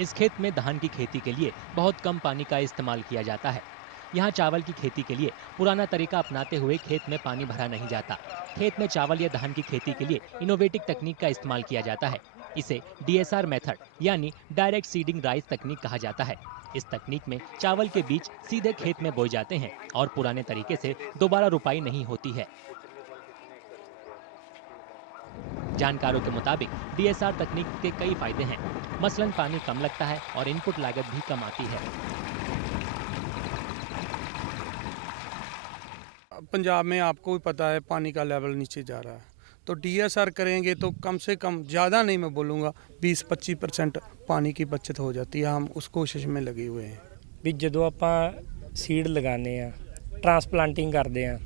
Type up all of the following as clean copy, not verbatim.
इस खेत में धान की खेती के लिए बहुत कम पानी का इस्तेमाल किया जाता है। यहाँ चावल की खेती के लिए पुराना तरीका अपनाते हुए खेत में पानी भरा नहीं जाता। खेत में चावल या धान की खेती के लिए इनोवेटिव तकनीक का इस्तेमाल किया जाता है। इसे डीएसआर मेथड यानी डायरेक्ट सीडिंग राइस तकनीक कहा जाता है। इस तकनीक में चावल के बीज सीधे खेत में बोए जाते हैं और पुराने तरीके से दोबारा रुपाई नहीं होती है। जानकारों के मुताबिक डीएसआर तकनीक के कई फायदे हैं। मसलन पानी कम लगता है और इनपुट लागत भी कम आती है। पंजाब में आपको भी पता है पानी का लेवल नीचे जा रहा है, तो डीएसआर करेंगे तो कम से कम, ज़्यादा नहीं मैं बोलूँगा, 20-25% पानी की बचत हो जाती है। हम उस कोशिश में लगे हुए हैं। ਵੀ ਜਦੋਂ ਆਪਾਂ ਸੀਡ ਲਗਾਉਂਦੇ ਆ, ਟਰਾਂਸਪਲਾਂਟਿੰਗ ਕਰਦੇ ਆ,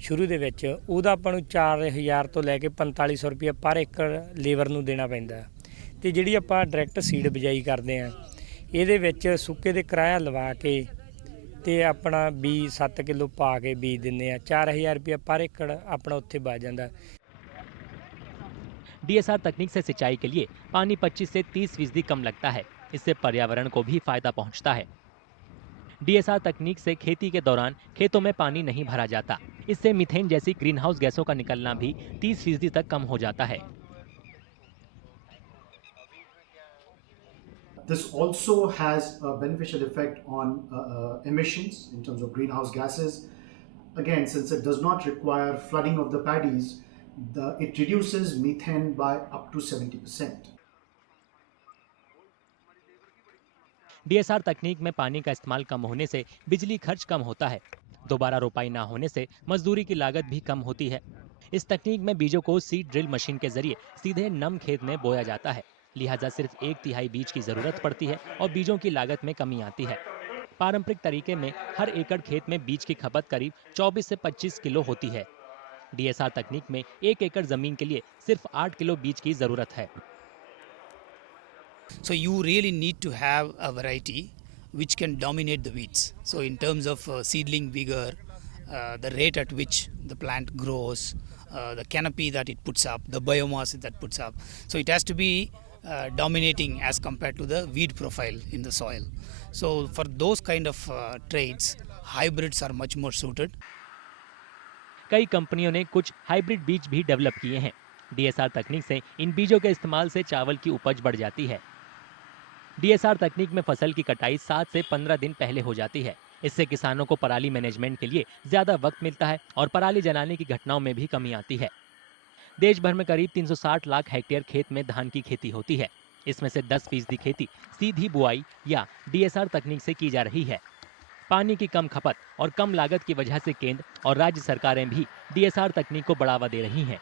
ਸ਼ੁਰੂ ਦੇ ਵਿੱਚ ਉਹਦਾ ਆਪਾਂ ਨੂੰ 4000 ਤੋਂ ਲੈ ਕੇ 4500 ਰੁਪਏ ਪਰ ਏਕੜ ਲੇਬਰ ਨੂੰ ਦੇਣਾ ਪੈਂਦਾ ਤੇ ਜਿਹੜੀ ਆਪਾਂ ਡਾਇਰੈਕਟ ਸੀਡ ਬਿਜਾਈ ਕਰਦੇ ਆ, ਇਹਦੇ ਵਿੱਚ ਸੁੱਕੇ ਦੇ ਕਿਰਾਇਆ ਲਵਾ ਕੇ ਤੇ ਆਪਣਾ ਬੀਜ 7 ਕਿਲੋ ਪਾ ਕੇ ਬੀਜ ਦਿੰਦੇ ਆ, 4000 ਰੁਪਏ ਪਰ ਏਕੜ ਆਪਣਾ ਉੱਥੇ ਬਚ ਜਾਂਦਾ। डीएसआर तकनीक से सिंचाई के लिए पानी 25 से 30% कम लगता है। इससे पर्यावरण को भी फायदा पहुंचता है। डीएसआर तकनीक से खेती के दौरान खेतों में पानी नहीं भरा जाता। इससे मीथेन जैसी ग्रीन हाउस गैसों का निकलना भी 30% तक कम हो जाता है। This also has a beneficial effect on emissions in terms of greenhouse gases. Again, since it does not require flooding of the paddies, it reduces methane by up to 70%. DSR तकनीक में पानी का इस्तेमाल कम होने से बिजली खर्च कम होता है। दोबारा रोपाई ना होने से मजदूरी की लागत भी कम होती है। इस तकनीक में बीजों को सीड ड्रिल मशीन के जरिए सीधे नम खेत में बोया जाता है। लिहाजा सिर्फ 1/3 बीज की जरूरत पड़ती है और बीजों की लागत में कमी आती है। पारंपरिक तरीके में हर एकड़ खेत में बीज की खपत करीब 24 से 25 किलो होती है। डीएसआर तकनीक में 1 एकड़ जमीन के लिए सिर्फ 8 किलो बीज की जरूरत है। So you really need to have a variety which can dominate the weeds. So in terms of seedling vigor, the rate at which the plant grows, the canopy that it puts up, the biomass that puts up. So it has to be dominating as compared to the weed profile in the soil. So for those kind of traits, hybrids are much more suited. कई कंपनियों ने कुछ hybrid बीज भी develop किए हैं। DSR तकनीक से इन बीजों के इस्तेमाल से चावल की उपज बढ़ जाती है। डीएसआर तकनीक में फसल की कटाई 7 से 15 दिन पहले हो जाती है। इससे किसानों को पराली मैनेजमेंट के लिए ज्यादा वक्त मिलता है और पराली जलाने की घटनाओं में भी कमी आती है। देश भर में करीब 360 लाख हेक्टेयर खेत में धान की खेती होती है। इसमें से 10% खेती सीधी बुआई या डीएसआर तकनीक से की जा रही है। पानी की कम खपत और कम लागत की वजह से केंद्र और राज्य सरकारें भी डीएसआर तकनीक को बढ़ावा दे रही हैं।